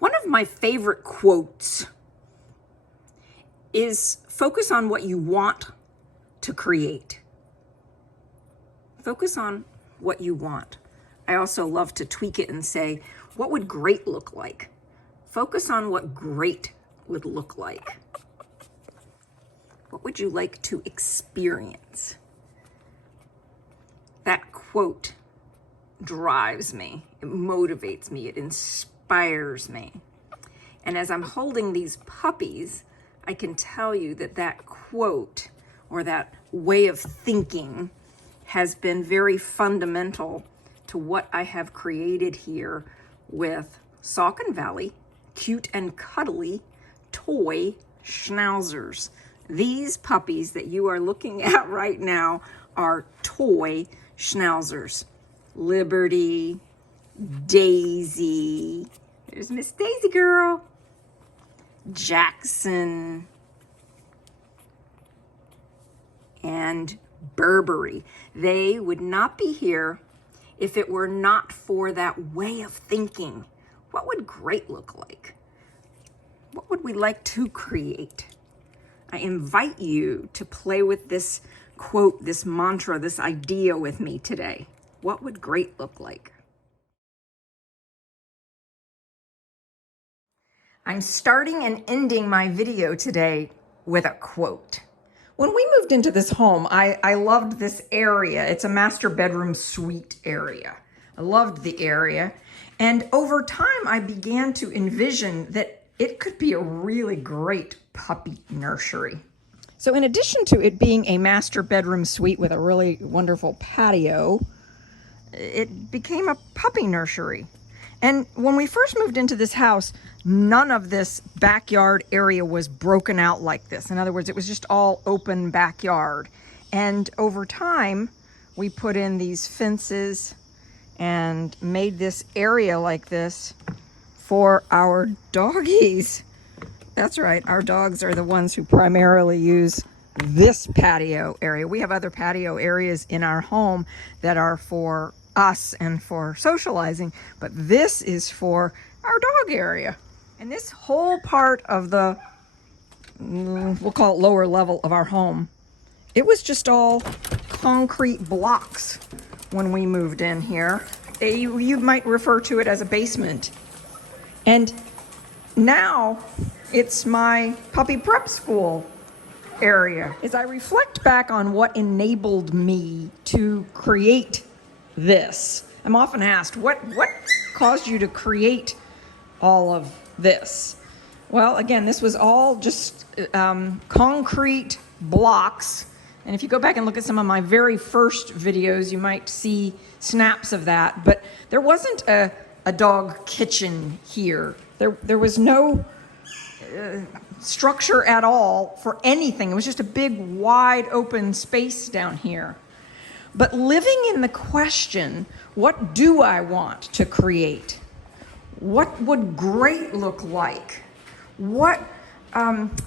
One of my favorite quotes is focus on what you want to create. Focus on what you want. I also love to tweak it and say, what would great look like? Focus on what great would look like. What would you like to experience? That quote drives me, it motivates me, it inspires me. And as I'm holding these puppies, I can tell you that that quote or that way of thinking has been very fundamental to what I have created here with Saucon Valley Cute and Cuddly Toy Schnauzers. These puppies that you are looking at right now are toy schnauzers. Liberty, Daisy, there's Miss Daisy girl, Jackson, and Burberry. They would not be here if it were not for that way of thinking. What would great look like? What would we like to create? I invite you to play with this quote, this mantra, this idea with me today. What would great look like? I'm starting and ending my video today with a quote. When we moved into this home, I loved this area. It's a master bedroom suite area. I loved the area. And over time, I began to envision that it could be a really great puppy nursery. So in addition to it being a master bedroom suite with a really wonderful patio, it became a puppy nursery. And when we first moved into this house, none of this backyard area was broken out like this. In other words, it was just all open backyard. And over time, we put in these fences and made this area like this for our doggies. That's right, our dogs are the ones who primarily use this patio area. We have other patio areas in our home that are for us and for socializing, but this is for our dog area. And this whole part of the, we'll call it lower level of our home, it was just all concrete blocks when we moved in here. You might refer to it as a basement. And now it's my puppy prep school area. As I reflect back on what enabled me to create this, I'm often asked, what caused you to create all of this? Well, again, this was all just concrete blocks. And if you go back and look at some of my very first videos, you might see snaps of that. But there wasn't a dog kitchen here. There was no structure at all for anything. It was just a big, wide open space down here. But living in the question, what do I want to create? What would great look like?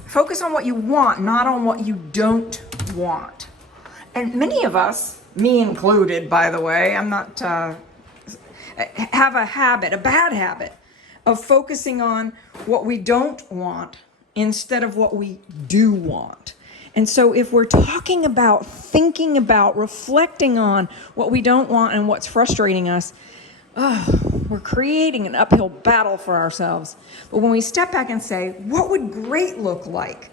Focus on what you want, not on what you don't want. And many of us, me included, by the way, I'm not, have a habit, a bad habit, of focusing on what we don't want instead of what we do want. And so if we're talking about, thinking about, reflecting on what we don't want and what's frustrating us, we're creating an uphill battle for ourselves. But when we step back and say, what would great look like?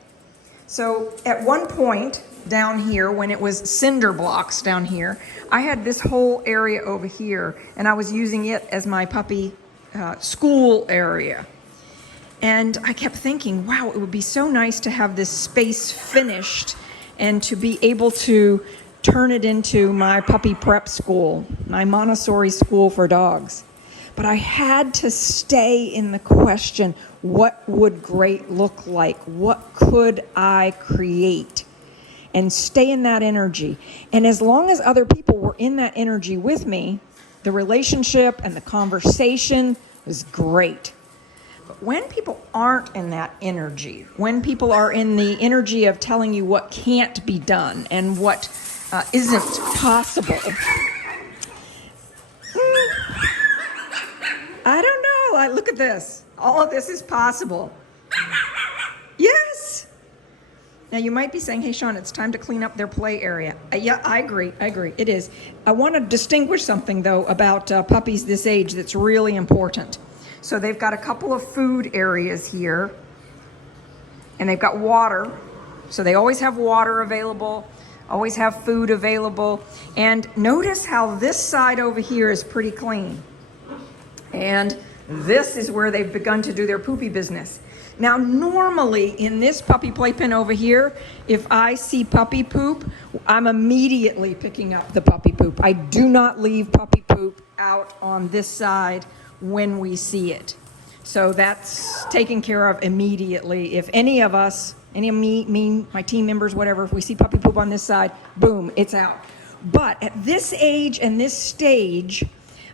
So at one point down here, when it was cinder blocks down here, I had this whole area over here, and I was using it as my puppy school area. And I kept thinking, wow, it would be so nice to have this space finished and to be able to turn it into my puppy prep school, my Montessori school for dogs. But I had to stay in the question, what would great look like? What could I create? And stay in that energy. And as long as other people were in that energy with me, the relationship and the conversation was great. But when people aren't in that energy, when people are in the energy of telling you what can't be done and what isn't possible, I don't know. realize, look at this. All of this is possible. Yes. Now you might be saying, hey Sean, it's time to clean up their play area. Yeah, I agree, it is. I want to distinguish something though about puppies this age that's really important. So they've got a couple of food areas here, and they've got water. So they always have water available, always have food available. And notice how this side over here is pretty clean. And this is where they've begun to do their poopy business. Now, normally in this puppy playpen over here, if I see puppy poop, I'm immediately picking up the puppy poop. I do not leave puppy poop out on this side when we see it. So that's taken care of immediately. If any of us, any of me, my team members, whatever, if we see puppy poop on this side, boom, it's out. But at this age and this stage,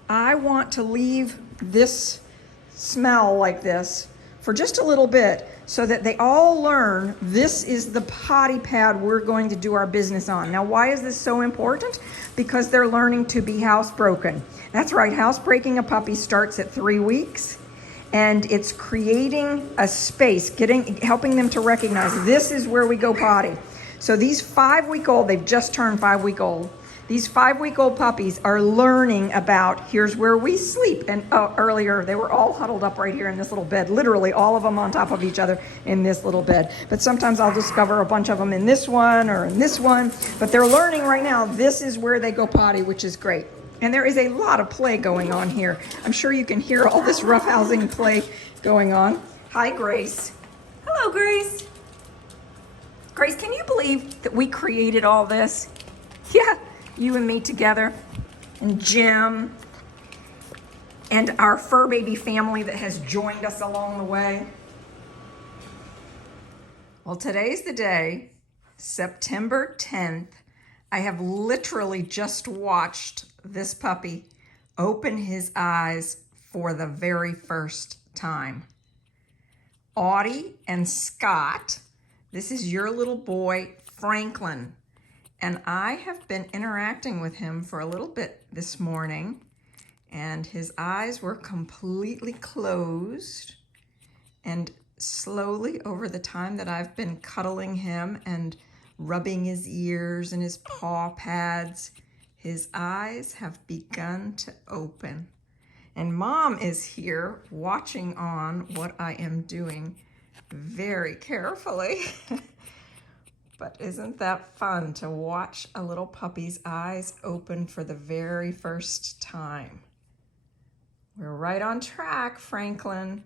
I want to leave this smell like this for just a little bit so that they all learn this is the potty pad we're going to do our business on. Now, why is this so important? Because they're learning to be housebroken. That's right, housebreaking a puppy starts at 3 weeks, and it's creating a space, helping them to recognize this is where we go potty. So these 5-week-old, they've just turned 5-week-old. These 5-week-old puppies are learning about here's where we sleep. And earlier, they were all huddled up right here in this little bed, literally all of them on top of each other in this little bed. But sometimes I'll discover a bunch of them in this one or in this one. But they're learning right now this is where they go potty, which is great. And there is a lot of play going on here. I'm sure you can hear all this roughhousing play going on. Hi, Grace. Hello, Grace. Grace, can you believe that we created all this? Yeah. You and me together, and Jim, and our fur baby family that has joined us along the way. Well, today's the day, September 10th. I have literally just watched this puppy open his eyes for the very first time. Audie and Scott, this is your little boy, Franklin. And I have been interacting with him for a little bit this morning, and his eyes were completely closed. And slowly over the time that I've been cuddling him and rubbing his ears and his paw pads, his eyes have begun to open. And Mom is here watching on what I am doing very carefully. But isn't that fun to watch a little puppy's eyes open for the very first time? We're right on track, Franklin.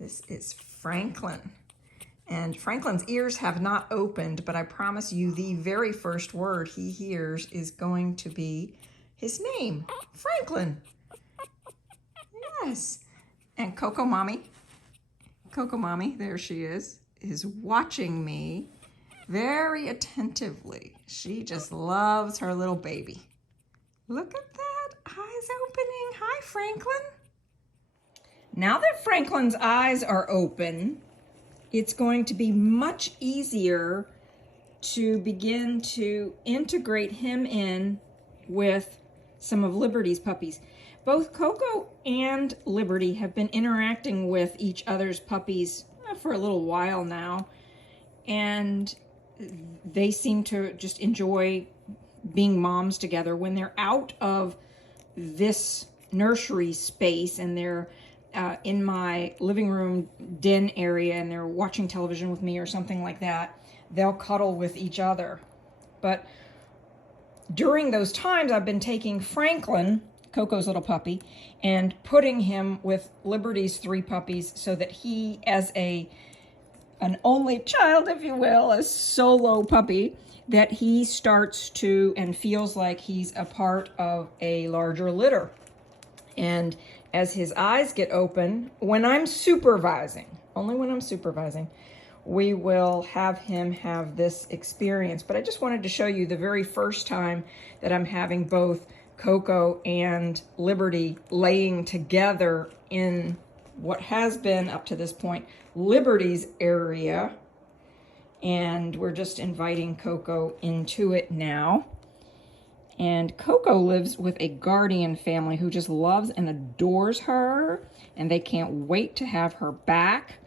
This is Franklin. And Franklin's ears have not opened, but I promise you the very first word he hears is going to be his name, Franklin. Yes. And Coco Mommy, there she is watching me very attentively. She just loves her little baby. Look at that, eyes opening. Hi, Franklin. Now that Franklin's eyes are open, it's going to be much easier to begin to integrate him in with some of Liberty's puppies. Both Coco and Liberty have been interacting with each other's puppies for a little while now, and they seem to just enjoy being moms together. When they're out of this nursery space and they're in my living room den area and they're watching television with me or something like that, they'll cuddle with each other. But during those times, I've been taking Franklin, Coco's little puppy, and putting him with Liberty's 3 puppies so that he, as an only child, if you will, a solo puppy, that he starts to and feels like he's a part of a larger litter. And as his eyes get open, when I'm supervising, only when I'm supervising, we will have him have this experience. But I just wanted to show you the very first time that I'm having both Coco and Liberty laying together in what has been up to this point Liberty's area, and we're just inviting Coco into it now. And Coco lives with a guardian family who just loves and adores her, and they can't wait to have her back.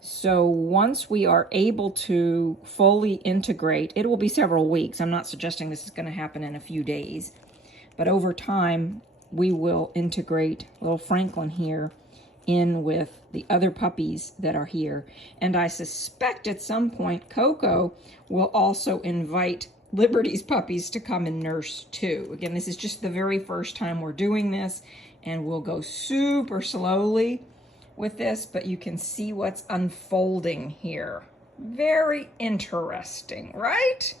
So once we are able to fully integrate, it will be several weeks. I'm not suggesting this is going to happen in a few days, but over time we will integrate little Franklin here in with the other puppies that are here. And I suspect at some point Coco will also invite Liberty's puppies to come and nurse too. Again, this is just the very first time we're doing this, and we'll go super slowly with this, but you can see what's unfolding here. Very interesting, right?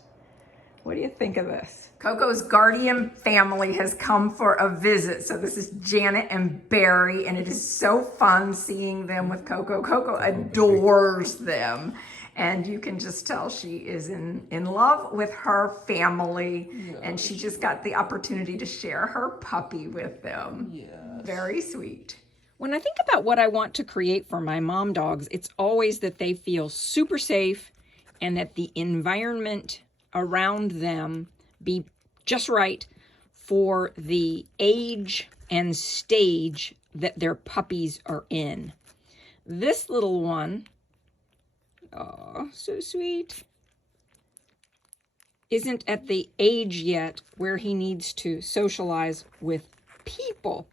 What do you think of this? Coco's guardian family has come for a visit. So this is Janet and Barry, and it is so fun seeing them with Coco. Coco adores them, and you can just tell she is in love with her family, and she just got the opportunity to share her puppy with them. Yes. Very sweet. When I think about what I want to create for my mom dogs, it's always that they feel super safe and that the environment around them be just right for the age and stage that their puppies are in. This little one, oh, so sweet, isn't at the age yet where he needs to socialize with people.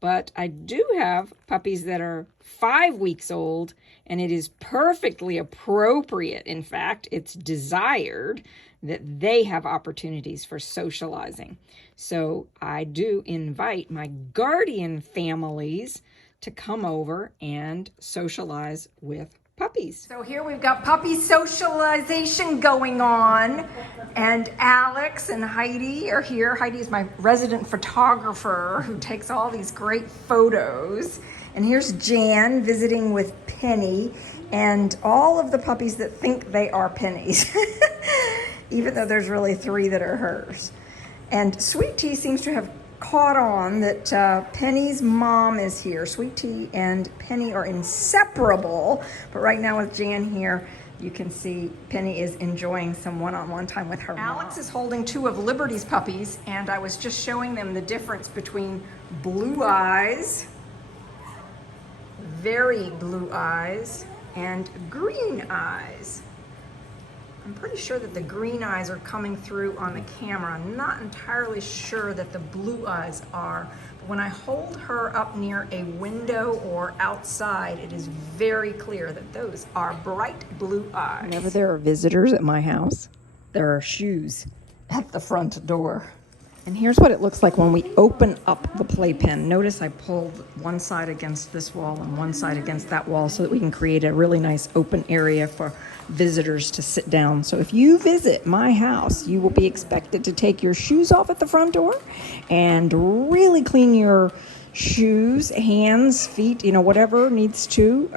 But I do have puppies that are 5 weeks old, and it is perfectly appropriate. In fact, it's desired that they have opportunities for socializing. So I do invite my guardian families to come over and socialize with puppies. So here we've got puppy socialization going on, and Alex and Heidi are here. Heidi is my resident photographer who takes all these great photos. And here's Jan visiting with Penny and all of the puppies that think they are Penny's, even though there's really 3 that are hers. And Sweet Tea seems to have caught on that Penny's mom is here. Sweet Tea and Penny are inseparable, but right now with Jan here, you can see Penny is enjoying some one-on-one time with her mom. Alex is holding 2 of Liberty's puppies, and I was just showing them the difference between blue eyes, very blue eyes, and green eyes. I'm pretty sure that the green eyes are coming through on the camera. I'm not entirely sure that the blue eyes are. But when I hold her up near a window or outside, it is very clear that those are bright blue eyes. Whenever there are visitors at my house, there are shoes at the front door. And here's what it looks like when we open up the playpen. Notice I pulled one side against this wall and one side against that wall so that we can create a really nice open area for visitors to sit down. So if you visit my house, you will be expected to take your shoes off at the front door and really clean your shoes, hands, feet, whatever needs to.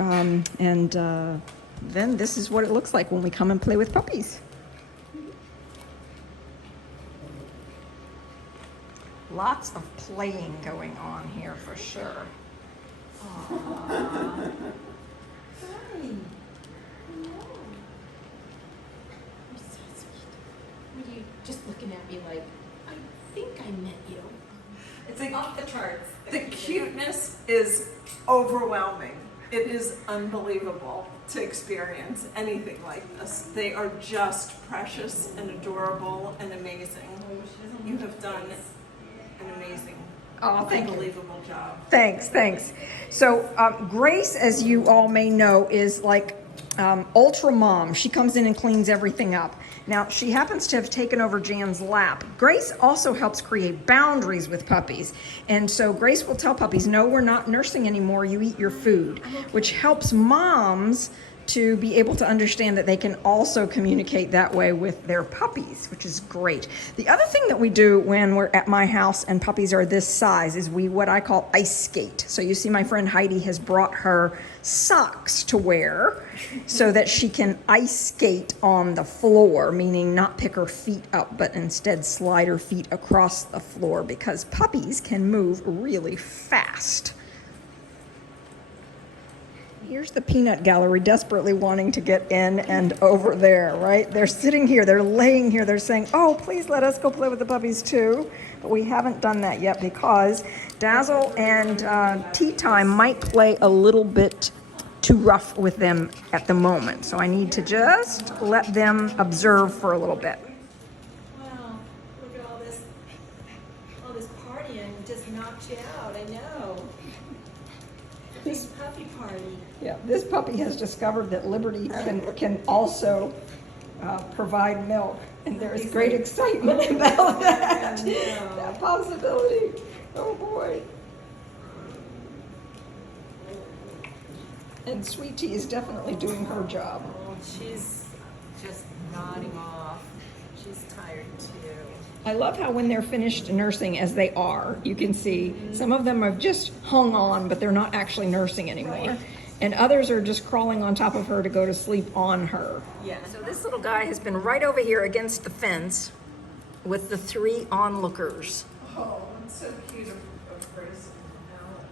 Then this is what it looks like when we come and play with puppies. Lots of playing going on here for sure. Aww. Hi. You're so sweet. What are you just looking at me like, I think I met you? It's like off the charts. The cuteness is overwhelming. It is unbelievable to experience anything like this. They are just precious and adorable and amazing. You have done an amazing, unbelievable job. Thanks. So Grace, as you all may know, is like ultra mom. She comes in and cleans everything up. Now, she happens to have taken over Jan's lap. Grace also helps create boundaries with puppies. And so Grace will tell puppies, no, we're not nursing anymore. You eat your food, which helps moms to be able to understand that they can also communicate that way with their puppies, which is great. The other thing that we do when we're at my house and puppies are this size is what I call ice skate. So you see my friend Heidi has brought her socks to wear so that she can ice skate on the floor, meaning not pick her feet up, but instead slide her feet across the floor because puppies can move really fast. Here's the peanut gallery desperately wanting to get in and over there, right? They're sitting here, they're laying here, they're saying, oh, please let us go play with the puppies too. But we haven't done that yet because Dazzle and Tea Time might play a little bit too rough with them at the moment. So I need to just let them observe for a little bit. Wow, look at all this partying just knocked you out, I know. This puppy party. Yeah, this puppy has discovered that Liberty can also provide milk, and there is great excitement about that. That possibility. Oh boy. And Sweet Tea is definitely doing her job. Oh, she's just nodding off. She's tired too. I love how when they're finished nursing, as they are, you can see some of them have just hung on, but they're not actually nursing anymore. Right. And others are just crawling on top of her to go to sleep on her. Yeah. So this little guy has been right over here against the fence with the 3 onlookers. Oh, it's so cute of Grace and Alex.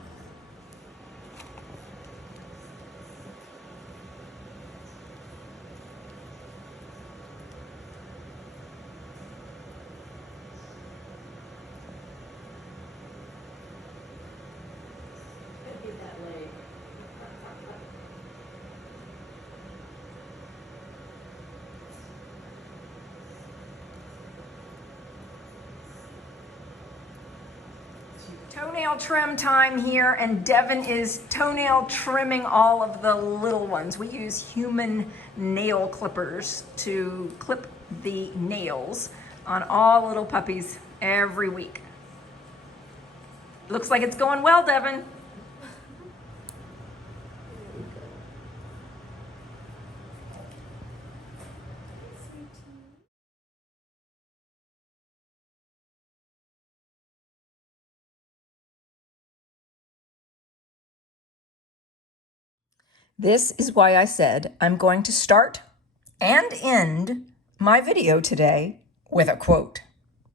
Get that leg. Toenail trim time here, and Devin is toenail trimming all of the little ones. We use human nail clippers to clip the nails on all little puppies every week. Looks like it's going well, Devin. This is why I said I'm going to start and end my video today with a quote.